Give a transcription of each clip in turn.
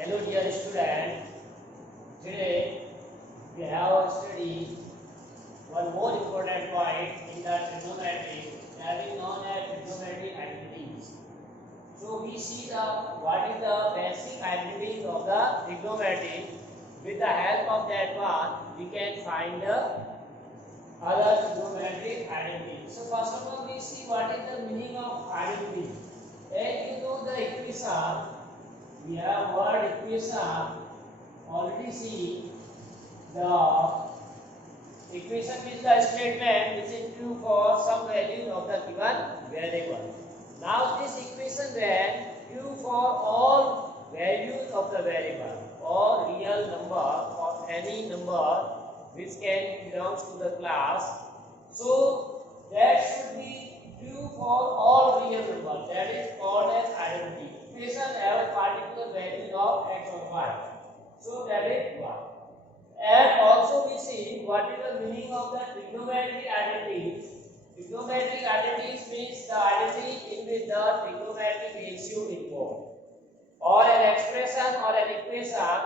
Hello dear student, today we have studied one more important point in the trigonometry that is known as trigonometry identities. So we see what is the basic identities of the trigonometry. With the help of that one, we can find the other trigonometric identities. So first of all, we see what is the meaning of identity. As you know the equation, we have word equation. Already see the equation is the statement which is true for some value of the given variable. Now this equation when true for all values of the variable or real number or any number which can belongs to the class. So that should be true for all real numbers. That is called as identity. Equation have a particular value of x or y. So that is one. And also we see what is the meaning of the trigonometric identities. Trigonometric identities means the identity in which the trigonometric ratio involved, or an expression or an equation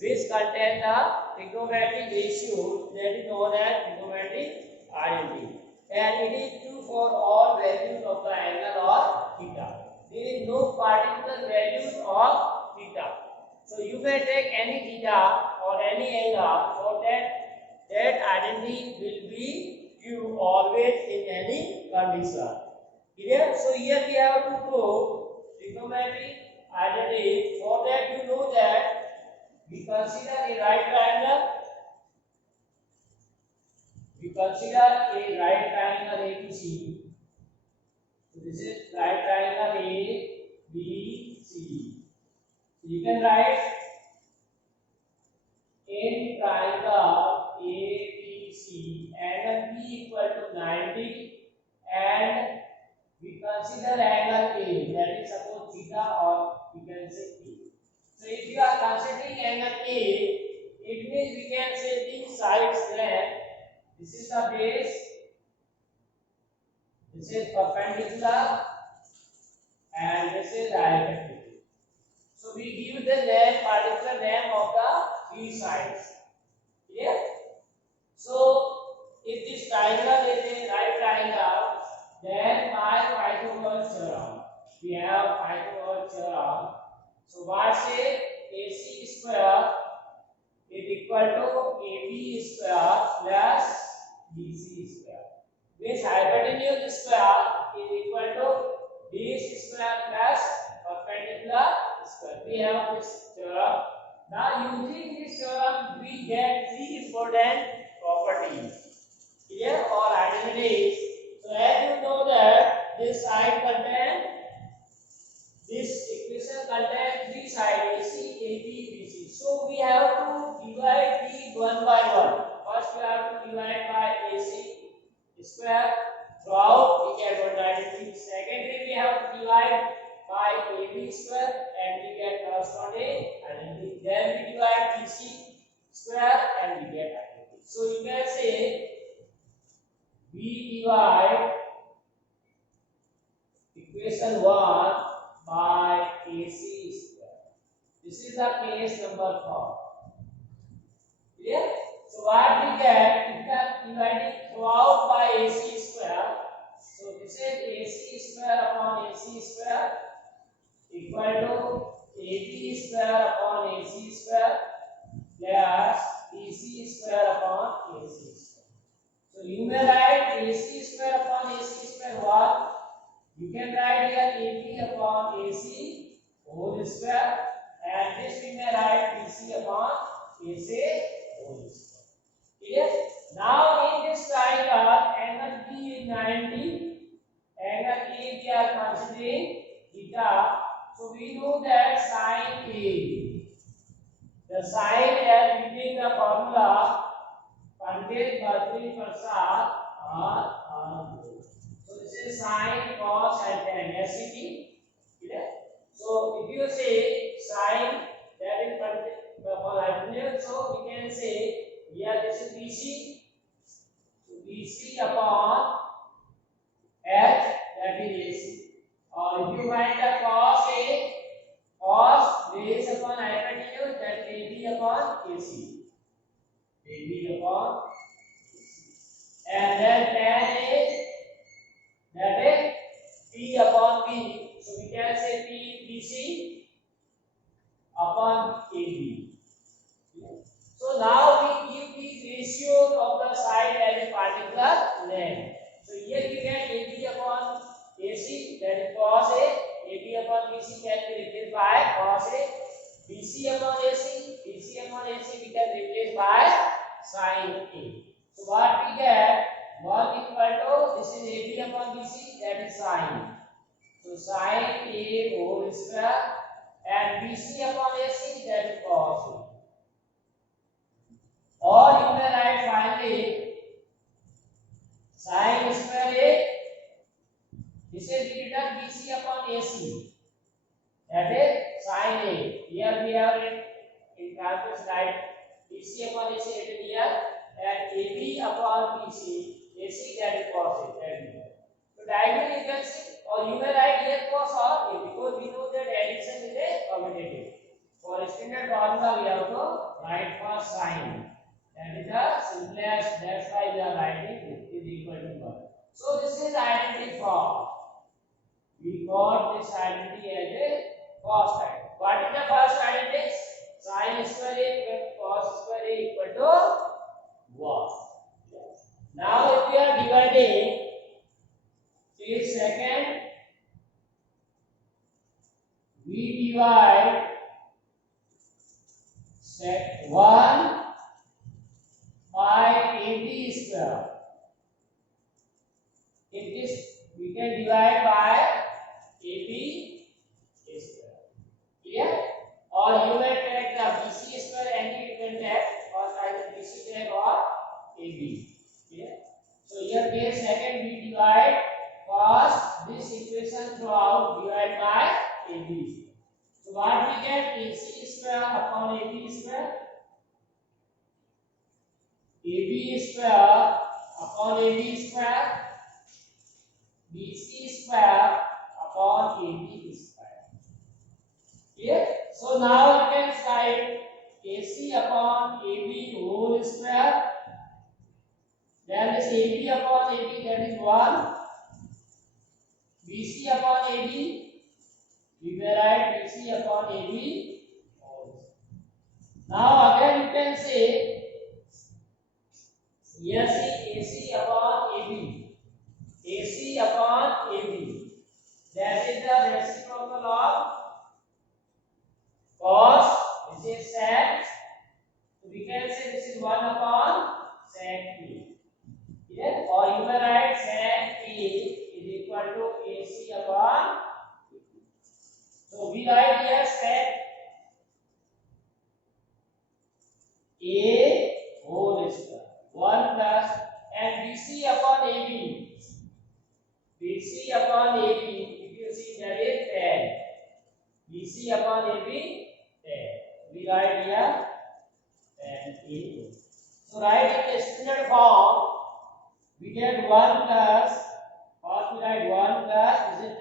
which contain the trigonometric ratio that is known as trigonometric identity. And it is true for all values of the angle or theta. There is no particular values of theta. So you may take any theta or any angle, so that identity will be true always in any condition. Clear? So here we have to prove trigonometric identity. For that you know that we consider a right triangle. We consider a right triangle ABC. So this is right triangle ABC. You can write in triangle ABC angle B equal to 90 and we consider angle A, that is suppose theta or we can say A. So if you are considering angle A, it means we can say these sides then this is the base, this is perpendicular and this is diagonal. So we give the name, particular name of the three sides. Clear? So if this triangle is a right triangle, then by Pythagoras theorem, we have Pythagoras theorem. So what say AC square is equal to AB square plus BC square, which hypotenuse square is equal to base square plus perpendicular square. We have this theorem. Now using this theorem we get three important properties. Clear? Or identities. So as you know that this side contains, this equation contains three sides AC, AB, BC. So we have to divide the one by one. First we have to divide by AC square. Throughout we get 193. Secondly we have to divide by AB square and we get corresponding identity. Then we divide BC square and we get identity. So you can say we divide equation 1 by AC square. This is the case number 4. Clear? So what we get, we can divide it throughout by AC square. So this is AC square upon AC square equal to AB square upon AC square plus BC square upon AC square. So you may write AC square upon AC square what? You can write here AB upon AC whole square and this we may write BC upon AC whole square. Clear? Now in this triangle angle B is 90, angle A we are considering theta. So we know that sine A, the sine as using the formula Pandit Bhartrihari Prasad are so this is sine, cos and tan SCT. Clear? So if you say sine, that is Pandit, so we can say here this is BC. So BC upon H, that is AC. Or if you find the cos A, cos base upon hypotenuse AB upon and then tan is that is P upon P. So we can say PBC upon AB. So now we give the ratios of the side as a particular length. So here we get AB upon AC, that is cos A. AB upon BC can be replaced by cos A. BC upon AC, BC upon AC we can replace by sin A. So what we get 1 equal to this is AB upon BC, that is sin. So sin A whole square and BC upon AC, that is cos A. Or you may write finally sin square A. This is written BC upon AC. That is sin A. Here we have in calculus write BC upon AC written here and AB upon BC. AC that is cos A. So diagonally you can see or you may write here cos or A because we know that addition is a commutative. For standard formula we have to write for sin. That is the simplest. That's why we are writing is equal to 1. So this is identity form. We got this identity as a first identity. What is the first identity? Sin square A cos square A equal to 1. Now if we are dividing, take second, we divide 1 by AB square. In this we can divide by AB square. Clear? Or you may take the BC square and you can take or either BC take or AB. Clear? So here case second we divide first this equation throughout divide by AB. So what we get AC square upon AB square. AB square upon AB square, BC square upon AB square. Clear? So now you can write AC upon AB whole square. Then this AB upon AB, that is 1. BC upon AB, we will write BC upon AB whole square. Now again you can say here see AC upon AB. AC upon AB. That is the reciprocal of cos. This is sec. So we can say this is 1 upon sec A. Yeah? Or you may write sec A is equal to AC upon AB. So we write here sec A whole square. 1 plus and BC upon AB. BC upon AB, if you see that is 10. BC upon AB 10. We write here 10 A. So write in the standard form, we get 1 plus, first we write 1 plus, this is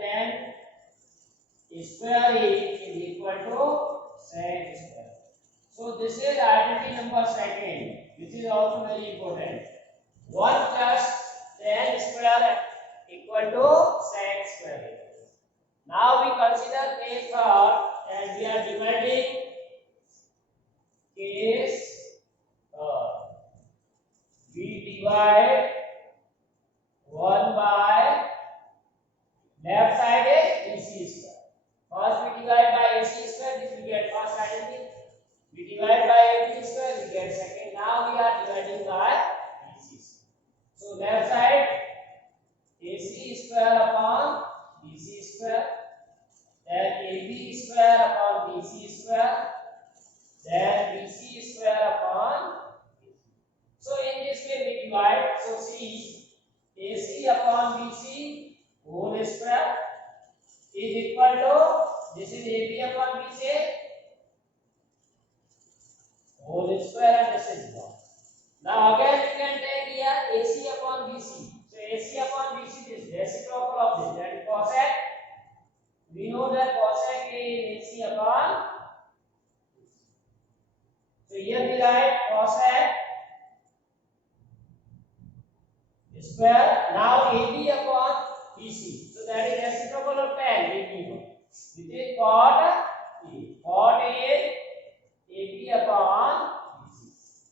10 square A is equal to sec square. So this is identity number second. This is also very important. 1 plus 10 square equal to sec square. Now we consider case third and we are dividing case third. We divide 1 by left side is AC square. First we divide by AC square, this we get first identity. We divide by AB square, we get second. Now we are dividing by BC square. So left side AC square upon BC square, then AB square upon BC square, then BC square upon BC. So in this way we divide. So see AC upon BC whole square is equal to this is AB upon BC whole square and this is 1. Now again you can take here AC upon BC. So AC upon BC is reciprocal of this, that is cosec. We know that cosec is AC upon. So here we write cosec square. Now AB upon BC. So that is reciprocal of tan AB. Which is cot A. Cot A AB upon BC.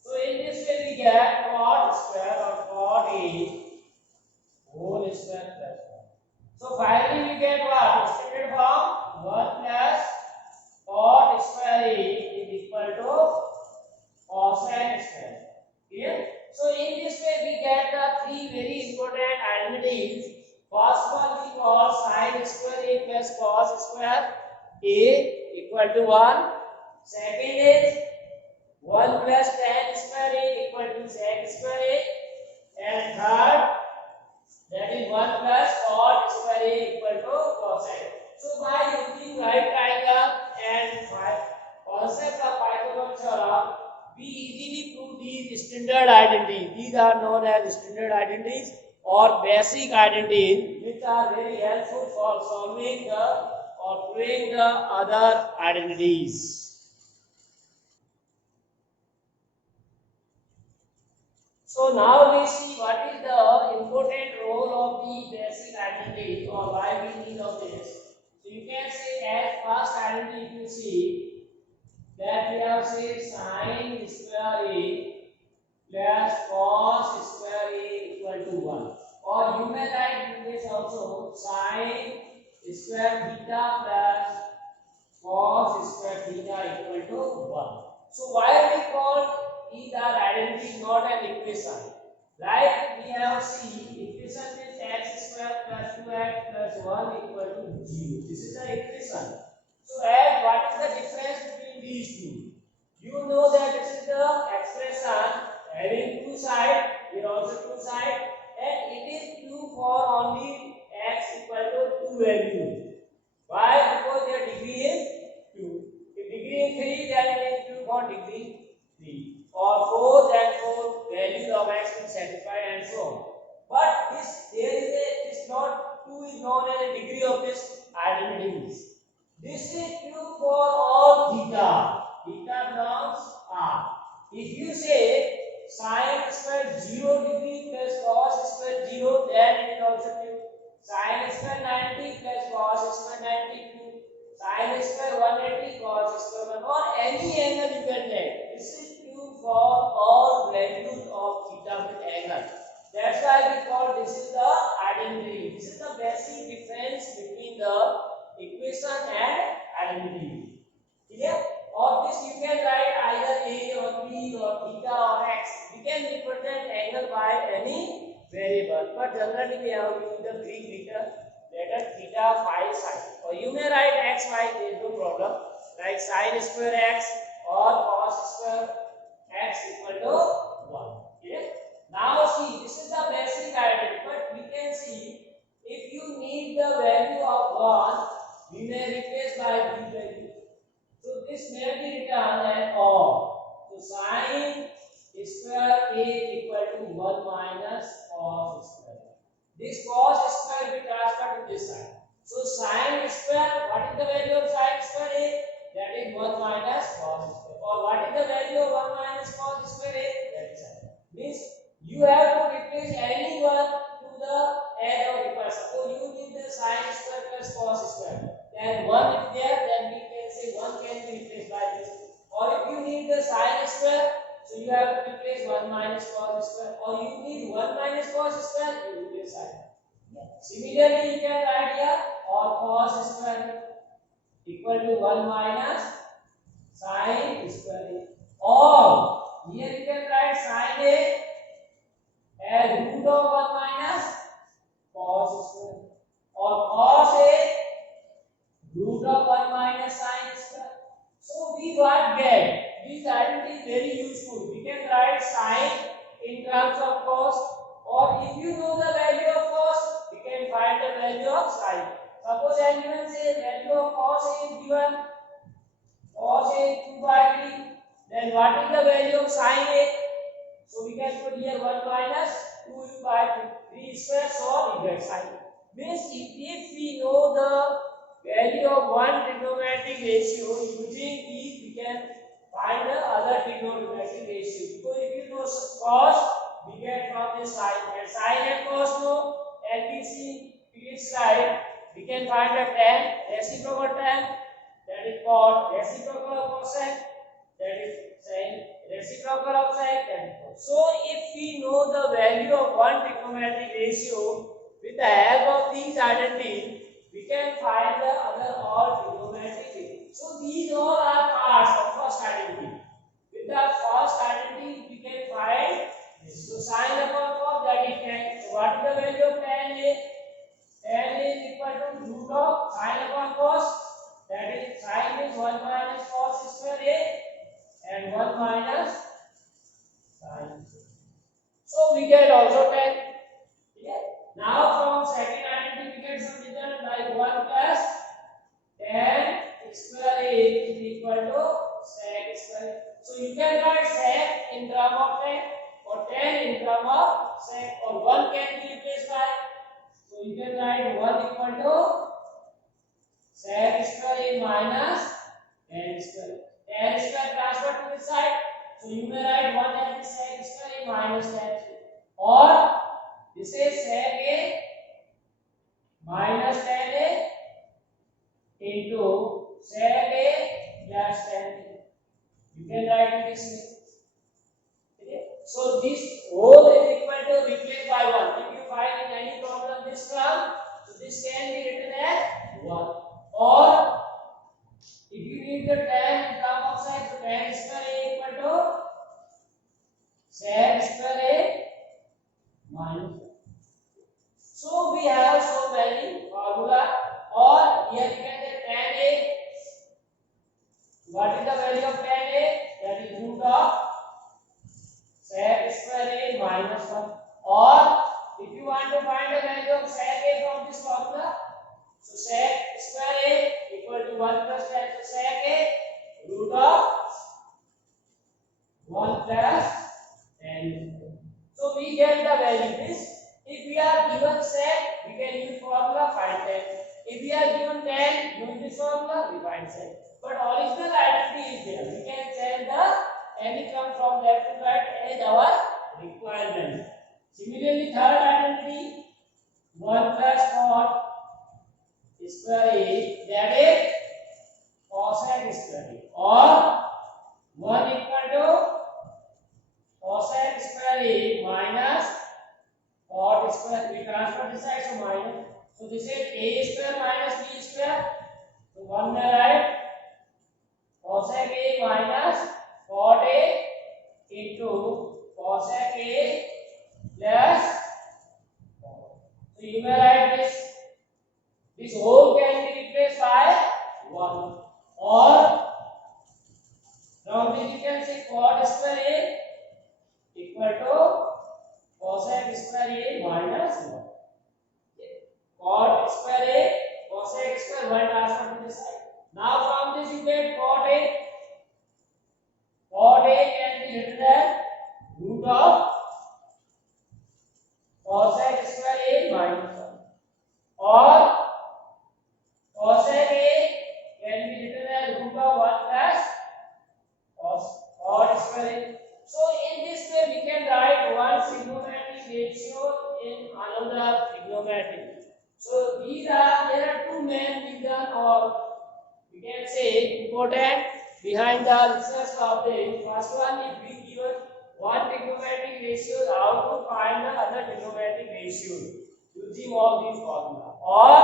So in this way we get cot square or cot A whole square plus 1. So finally we get what? Extended form 1 plus cot square A is equal to cosine square. Clear? So in this way we get the three very important identities. First one we call sin square A plus cos square A equal to 1. Second is 1 plus tan square A equal to sec square A. And third, that is 1 plus cot square A equal to cosine. So by using right triangle and concept of Pythagoras theorem, we easily prove these standard identities. These are known as standard identities or basic identities, which are very helpful for solving the or proving the other identities. So now we see what is the important role of the basic identity or why we need of this. So you can say as first identity, if you see that we have said sin square A plus cos square A equal to 1. Or you may write this also sin square theta plus cos square theta equal to 1. So why we call these are identity not an equation? Like we have seen equation is x square plus 2x plus 1 equal to 0. This is the equation. So as what is the difference between these two? You know that this is the expression having two sides, here also two sides, and it is true for only x equal to 2 value. Why? Because their degree is 2. If degree is 3, then it is true for degree 3. Or 4, then 4 values of x will satisfy and so on. But this there is a this not 2 is known as a degree of this identities. This is true for all theta. Theta belongs R. If you say sin square 0 degree plus cos square 0, then it is also true. Sin square 90 plus cos square 90 true. Sin square 180 cos square 1 or any angle you can take. This is true for all values of theta with angle. That's why we call this is the identity. This is the basic difference between the equation and identity. Clear? Or this you can write either a or b or theta or x. We can represent angle by any variable, but generally we have used the Greek letter theta, phi, psi. Or you may write x, y, there is no problem. Like sin square x or cos square x equal to 1. Okay? Now see, this is the basic identity, but we can see if you need the value of 1, we may replace by b value. So this may be written as or. So sin square A equal to 1 minus cos square. This cos square will be transferred to this side. So sin square, what is the value of sin square A? That is 1 minus cos square. Or what is the value of 1 minus cos square A? That is means you have to replace any one to the arrow required. Suppose you need the sin square plus cos square. Then 1 is there, then we can say 1 can be replaced by this. Or if you need the sin square, so you have to replace 1 minus cos square. Or you need 1 minus cos square, you replace sin. Similarly, you can write here or cos square equal to 1 minus sin square. Or here you can write sin A as root of 1 minus cos square. Or cos A root of 1 minus sin square. So we what get? This identity is very useful. We can write sin in terms of cos, or if you know the value of cos, we can find the value of sin. Suppose anyone say value of cos A is given, cos A 2 by 3, then what is the value of sin A? So we can put here 1 minus 2 by 3 square, so we get sin. Means if we know the value of one trigonometric ratio, using these we can find the other trigonometric ratio. Because if you know cos, we get from this side. And sin and cos no, as we see previous slide, we can find a tan, reciprocal tan, that is called reciprocal of cosec, that is sin, reciprocal of sec, that is cos. So if we know the value of one trigonometric ratio with the help of these identities, we can find the other all trigonometric ratios. So these all are parts of first identity. With the first identity, we can find this. So sin upon cos, that is tan. So what is the value of tan A? Tan A is equal to root of sin upon cos, that is sin is 1 minus cos square A and 1 minus sin. So we get also tan. Yeah. Now from second identity we get some result like 1 plus tan square A is equal to sec square. So you can write sec in term of tan or tan in term of sec, or 1 can be replaced by. So you can write 1 equal to sec square A minus tan square. Tan square transfer to this side. So you may write 1 as sec square A minus tan square. Or this is sec A minus tan A into sec A plus tan A. You can write it this way. Okay? So this whole is equal to replace by 1. If you find in any problem this term, so this can be written as 1. Or if you need the tan in term of sec, so tan square A equal to sec square A minus 1. So we have so many formula. Or here you can say tan A. What is the value of tan A? That is root of sec square A minus 1. Or if you want to find the value of sec A from this formula, so sec square A equal to 1 plus tan. So sec A root of 1 plus tan. So we get the value. This if we are given sec, we can use formula find tan. If we are given tan, use this formula, we find sec. But original identity is there. We can change the any term from left to right as our requirement. Similarly, third identity, 1 plus cot square A, that is cosec square A, or 1 equal to cosec square A minus cot square. We transfer this side, so minus. So this is A square minus B square. So 1 may write cosec A minus cot A into cosec A plus cot. So you may write this. This whole can be replaced by 1. Or from this you can say cot square A equal to cosec square A minus 1. Cot square A, cosec square 1 transfer to this side. Now from this you get cot A. Cot A can be written as root of cosec square A minus 1. Or cosec A can be written as root of 1 plus cot square A. So in this way we can write one trigonometric ratio in another trigonometric. So there are two main reasons, or we can say important behind the research topic. First one, if we given one trigonometric ratio, how to find the other trigonometric ratio using all these formulas. Or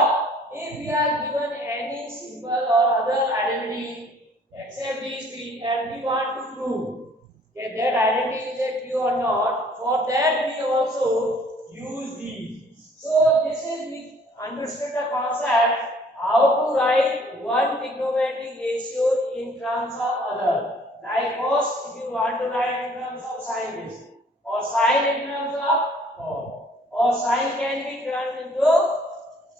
if we are given any symbol or other identity except these three, and we want to prove that identity is a true or not, for that we also use these. So this is we understood the concept how to write one trigonometric ratio in terms of other. Like cos, if you want to write in terms of sin this, or sin in terms of cos, or sin can be turned into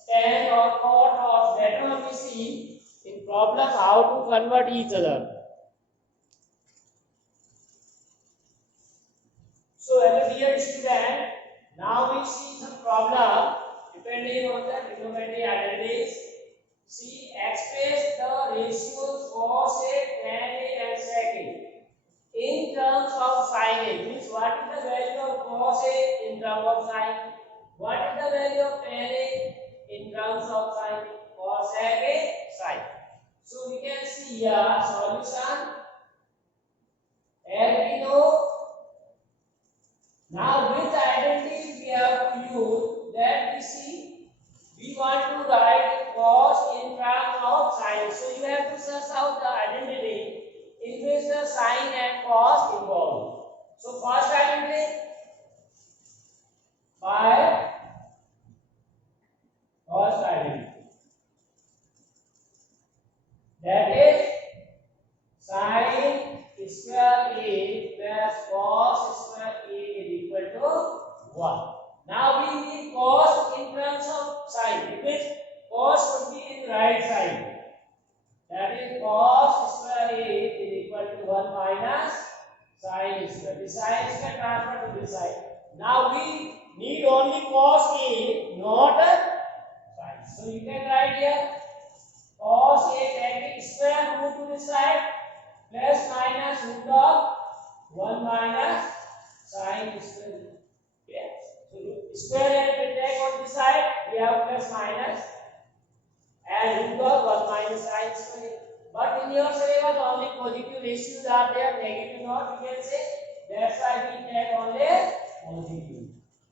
tan or cot, or later on we see in problem how to convert each other. So as a dear student, now we see some problem depending on the trigonometric identities. See, express the ratios cos A, tan A and sec A in terms of sin A. Means what is the value of cos A in terms of sine? What is the value of tan A in terms of sine? Cos A sine. So we can see here solution. As we know, now which identities we have to use, that we see. We want to write cos in terms of sine. So you have to search out the identity in which the sine and cos involved. So first identity by first identity, that is sine square A plus cos square A is equal to 1. Now we need cos in terms of sine. It means cos would be in right side. That is cos square A is equal to 1 minus sine square. The sine square transfer to this side. Now we need only cos A, not sine. So you can write here cos A taking square root to this side plus minus root of 1 minus sine square. Yes. So square and we take on this side, we have plus minus and root of 1 minus sine square. But in your syllabus only positive ratios are there, negative not, you can say. That's why we take only positive.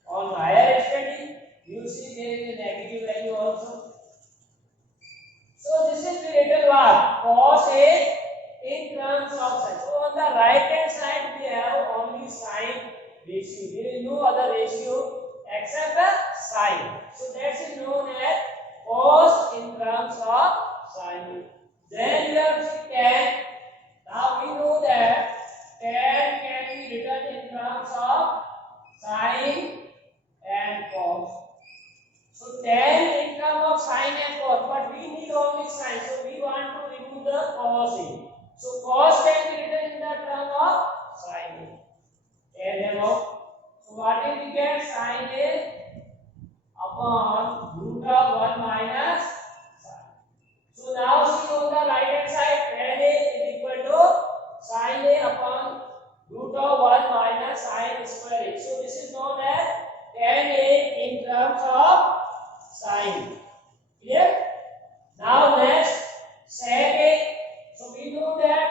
On higher study, you see there is a negative value also. So this is the little what? Cos A in terms of sine. So on the right hand side we have only sine ratio. There is no other ratio except the sine. So that is known as cos in terms of sine. Then we have tan. Now we know that tan can be written in terms of sine and cos. So tan in terms of sine and cos, but we need only sine. So we want to remove the cos A. So cos can be written in the term of sine A. And above. So what is we get? Sine A upon root of 1 minus sine. So now see on the right hand side, tan A is equal to sine A upon root of 1 minus sine square A. So this is known as tan A in terms of sine. Clear? Now next sec A. So we know that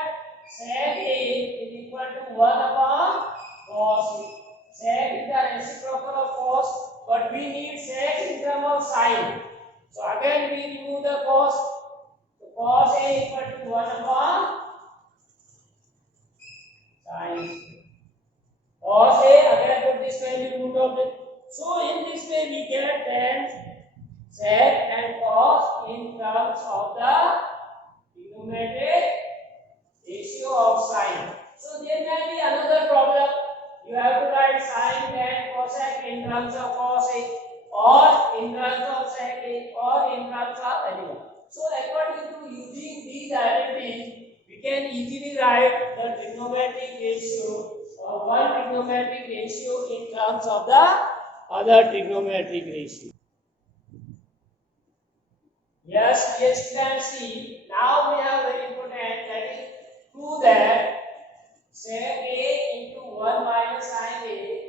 sec A is equal to 1 upon cos A. Sec is the reciprocal of cos, but we need sec in terms of sine. So again we remove the cos. So cos A equal to 1 upon sine. Cos A, again I put this value root of it. So in this way we get tan, sec and cos in terms of the trigonometric ratio of sine. So there may be another problem. You have to write sine, tan, cosec in terms of cos A, or in terms of sec A, or in terms of anyone. So according to using these identities, we can easily write the trigonometric ratio or one trigonometric ratio in terms of the other trigonometric ratio. Yes, students, see, now we have very important, that is prove that sec A into 1 minus sine A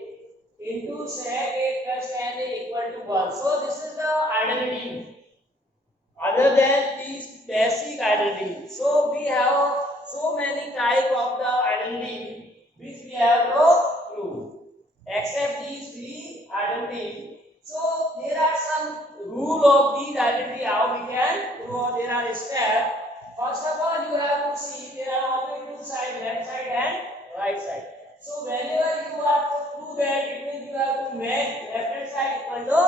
into sec A plus tan A equal to 1. So this is the identity other than these basic identities. So we have so many type of the identity which we have to prove except these three identities. So there are some rule of these identity how we can prove. There are steps. First of all, you have to see there are only two sides, left side and right side. So whenever you have to prove that, it means you have to make left hand side equal to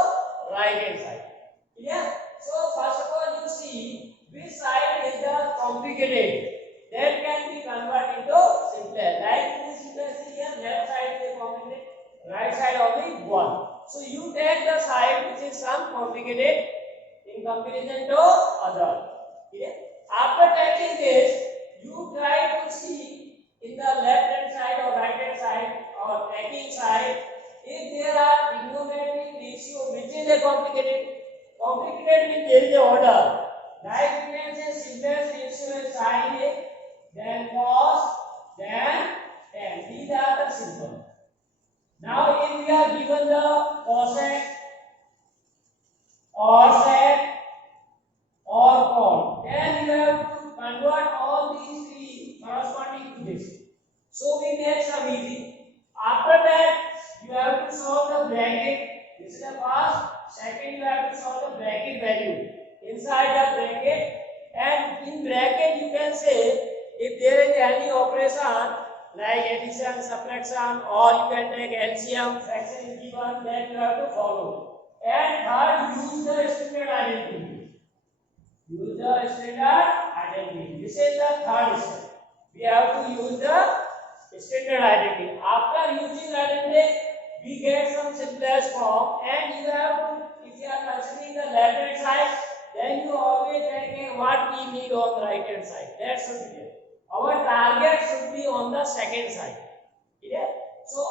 right hand side. Clear? So first of all, you see which side is the complicated. That can be converted into simpler. Like this, you can see here left side is complicated, right side only one. So you take the side which is some complicated in comparison to other. Okay? After taking this, you try to see in the left hand side or right hand side or taking side if there are trigonometric ratio which is a complicated. Complicated means there is a order. Like we can say simplest ratio is sine A, then cos, then tan. These are the simple. Now if we have given the cosec or sec or cot. Then you have to convert all these three corresponding to this. So we make some easy. After that, you have to solve the bracket. This is the first. Second, you have to solve the bracket value inside the bracket. And in bracket, you can say if there is any operation like addition, subtraction, or you can take LCM, fraction is given, then you have to follow. And third, use the standard identity. Use the standard identity. This is the third step. We have to use the standard identity. After using identity, we get some simplest form, and you have to, if you are considering the left hand side, then you always take what we need on the right hand side. That should be there. Our target should be on the second side. Okay? So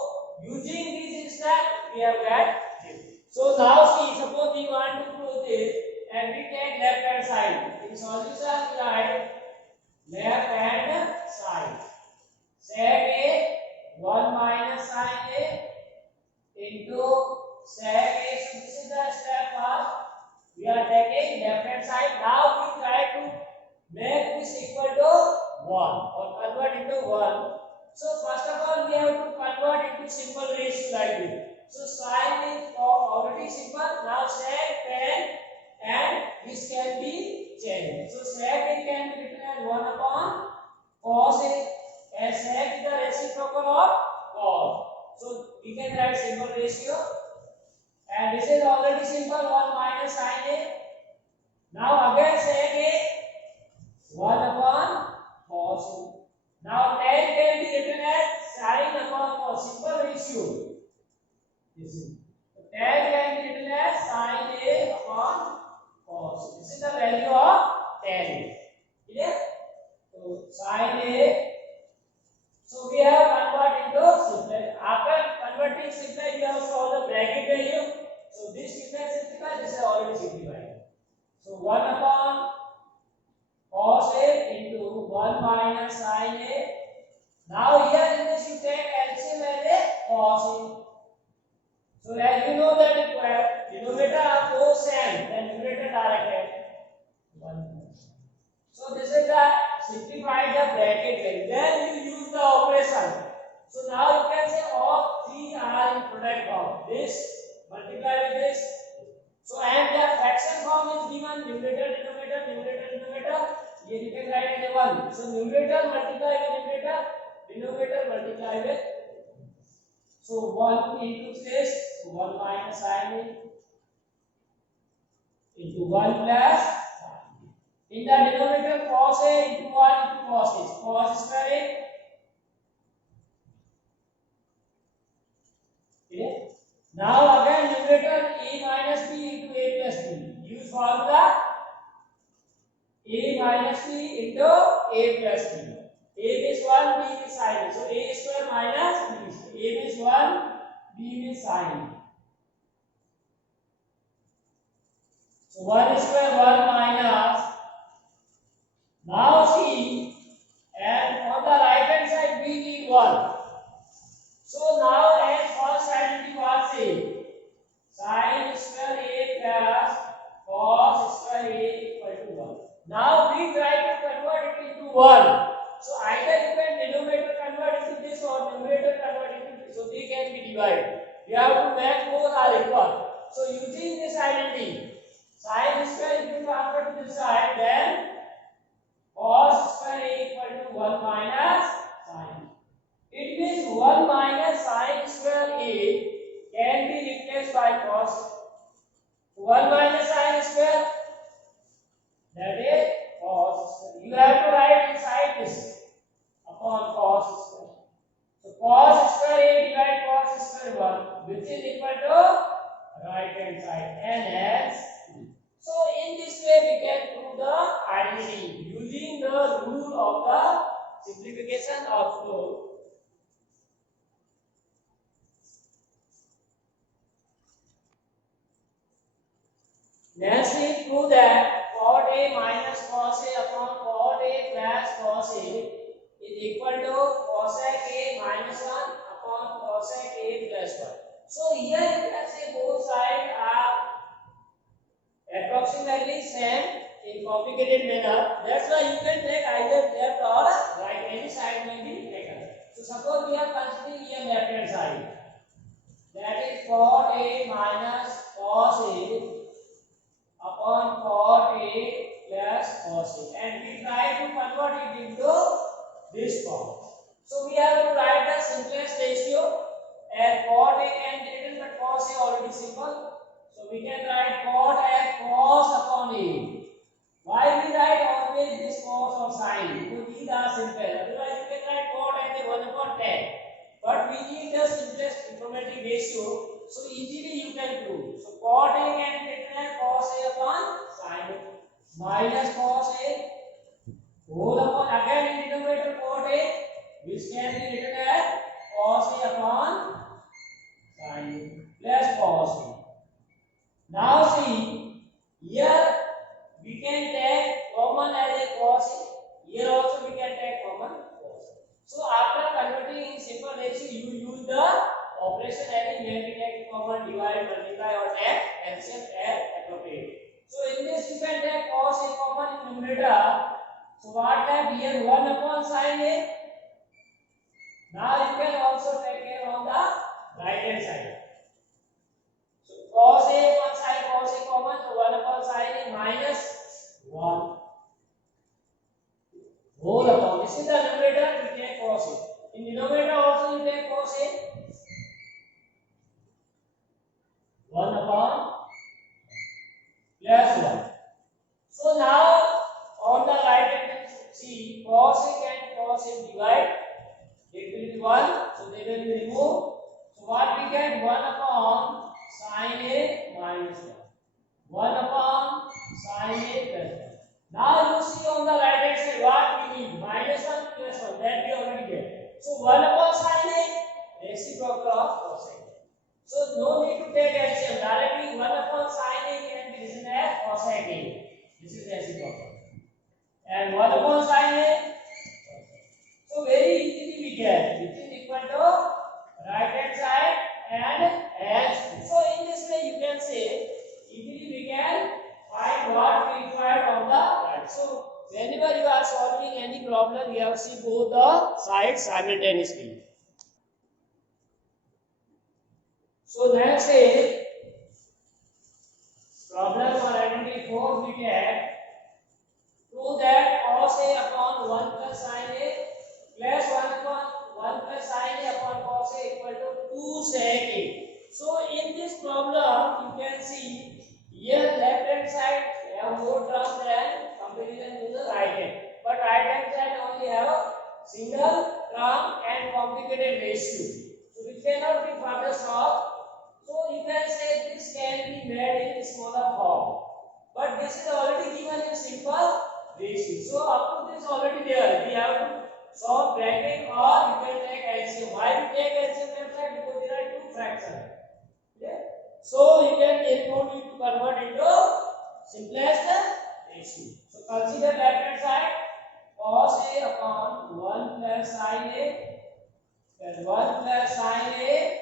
using this step, we have got this. So now see, suppose we want to prove this, and we take left hand side. In solution, we write left hand side. Sec A 1 minus sin A into sec A. So this is the step first. We are taking left hand side. Now we try to make this equal to 1 or convert into 1. So first of all, we have to convert into simple ratio like this. So sin is already simple. Now sec, tan, and this can be changed. So sec A can be written as 1 upon cos A, as sec is the reciprocal of cos. So we can write simple ratio, and this is already simple, 1 minus sin A. Now again sec A 1 upon cos A. Now tan can be written as sin upon cos, simple ratio. This is tan can be written as sin A upon cos. This is the value of tan A. Clear? So sin A. So we have converted into simple. After converting simple, you have solved the bracket value. So this is simplified. This is already simplified. So 1 upon cos A into 1 minus sin A. Now here in this you take LCM as a cos A. So as you know that denominator are both same, then numerator directed 1. So this is the simplified the bracket value. Then you use the operation. So now you can say all three are in product form. This multiply with this. So and the fraction form is given numerator, denominator, numerator, denominator. Here you can write as 1. So numerator multiply with numerator, denominator multiply with. So 1 into this, 1 minus sin A into 1 plus. In the denominator cos A into 1 into cos A. Cos square A. Okay. Now again numerator A minus B into A plus B. Use formula A minus B into A plus B. A means 1, B means sin. So A square minus B. A means 1, B means sin. So 1 square 1 minus. Now see, and on the right hand side we need 1. So now as first identity was say sin square A plus cos square A equal to 1. Now we try to convert it into 1. So either you can denominator convert into this or numerator convert into this. So they can be divided. We have to make both are equal. So using this identity, sin square if you transfer to this side, then cos square A equal to 1 minus sin. It means 1 minus sin square A can be replaced by cos. 1 minus sin square, that is cos square. You have to write inside this upon cos square. So cos square A divided cos square 1, which is equal to right hand side, and hence. So in this way we can prove the identity using the rule of the simplification of flow. Next we prove that cot A minus cos A upon cot A plus cos A is equal to cosec A minus 1 upon cosec A plus 1. So here you can say both sides are approximately same in complicated manner. That's why you can take either left or right. Any side may be taken. So suppose we are considering here left hand side. That is cot A minus cos A upon cot A plus cos A, and we try to convert it into this form. So we have to write the simplest ratio, and cot A can be written, but cos A already simple. So we can write cot as cos upon A. Why we write always this cos or sin? Because these are simple. Otherwise you can write cot as a 1 upon tan. But we need the simplest trigonometric ratio, so easily you can prove. So cot A can be written as cos A upon sin A minus cos A whole upon, again in denominator cot A, which can be written as cos A upon sin A plus cos A. Now see, here we can take common as a cos A. Here also we can take common cos A. So after converting in simple ratio, you use the operation any where we take common, divide, multiply, or take LCM as appropriate. So in this you can take cos A common in numerator. So what have here 1 upon sin A. Now you can also take care on the right hand side. So cos A upon sin, cos A common, so 1 upon sin A minus 1 whole upon. This is the numerator, we take cos A. In denominator also you take cos A 1 upon plus 1. So now on the right hand see cos A and cos A divide, it will be 1, so they will be removed. So what we get 1 upon sin A minus 1. 1 upon sin A plus 1. Now you see on the right hand side what we need, minus 1 plus 1, that we already get. So 1 upon sin A, reciprocal of cos A. So no need to take LCM, directly 1 upon sin A can be written as cos A again. This is reciprocal. And 1 upon sin A, so very easily we get, which is equal to right hand side and H. So in this way you can say, easily we can find what we required on the right. So whenever you are solving any problem, you have to see both the sides simultaneously. So next is problem for identity 4 we get, prove that cos A upon 1 plus sin A plus 1 upon 1 plus sin A upon cos A equal to 2 sec A. So in this problem you can see here left hand side have more terms than comparison to the right hand, but right hand side only have a single term and complicated ratio, so it cannot be further solved. So you can say this can be made in smaller form, but this is already given in simple ratio. So up to this already there, we have to solve bracket or you can take LCM. Why we take LCM left side? Because there are two fractions. Okay? So you can no need to convert into simplest ratio. So consider left hand side cos A upon 1 plus sin A and 1 plus sin A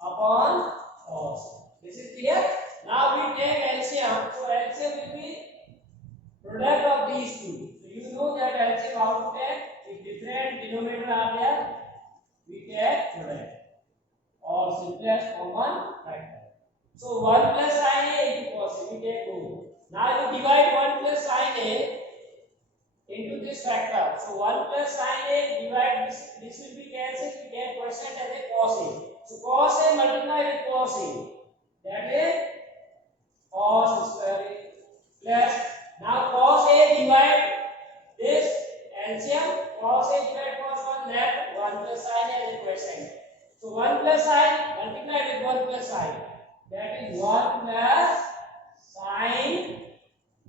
upon cos. This is clear. Now we take LCM. So LCM will be product of these two. So you know that LCM how to take. If different denominator are there, we take product or simplest common factor. So 1 plus sin A into cos A, we take both. Now you divide 1 plus sin A into this factor. So 1 plus sin A divide this will be cancelled, we get percent as a cos A. So cos A multiplied with cos A, that is cos square A plus, now cos A divide this LCM, cos A divide cos 1, left 1 plus sin A as a percent. So 1 plus sin multiplied with 1 plus sin, that is 1 plus sin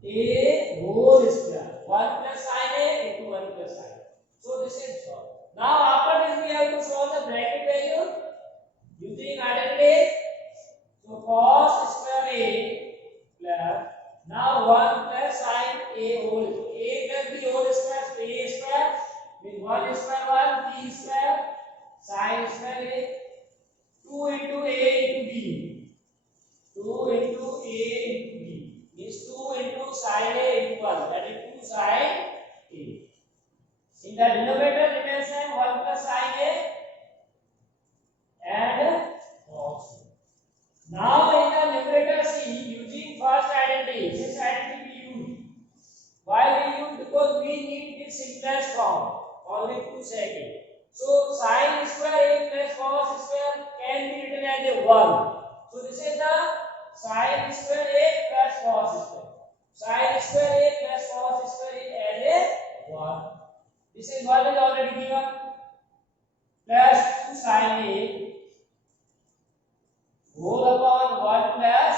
A whole square. 1 plus sin A into 1 plus sin. So this is solved. Now after this we have to solve the bracket value using identity. So cos square A plus, now 1 plus sin A whole square. A plus B whole square, so A square with 1 square 1, B square, sin square A, 2 into as a 1. So this is the sin square a plus cos square. Sin square a plus cos square is as a 1. This is 1 is already given. Plus 2 sin a whole upon 1 plus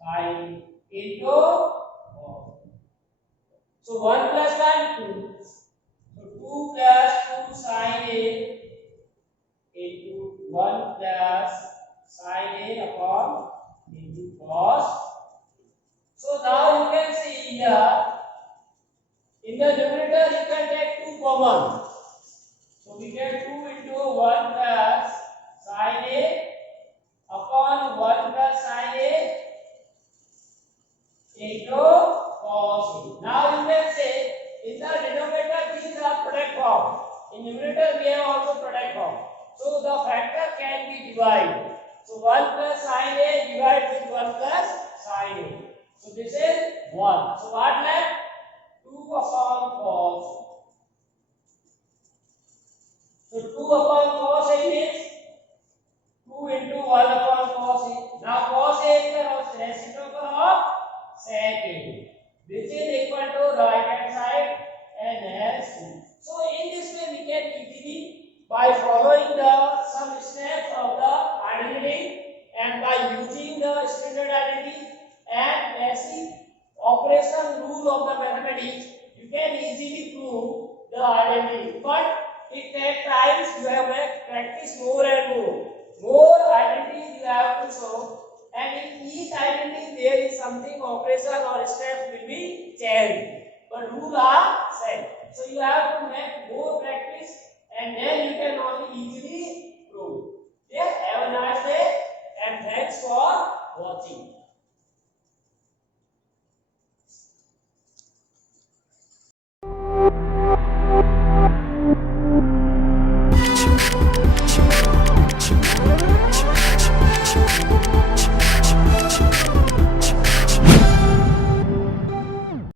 sin into 4. So 1 plus 1 2. So 2 plus 2 sin a into 1 plus sin a upon into cos. So now you can see here in the numerator you can take 2 common. So we get 2 into 1 plus sin a upon 1 plus sin a into cos a. Now you can say in the denominator these are product form. In numerator we have also product form. So the factor can be divided. So 1 plus sin a divided with 1 plus sin a. So this is 1. So what left? 2 upon cos. So 2 upon cos a means 2 into 1 upon cos a. Now cos a is the reciprocal of sec a. This is equal to right hand side and hence 2. So in this way we can easily, by following the some steps of the identity and by using the standard identity and basic operation rule of the mathematics, you can easily prove the identity. But it takes time. You have to practice more and more. More identities you have to show, and in each identity there is something operation or steps will be changed, but rule are same. So you have to make more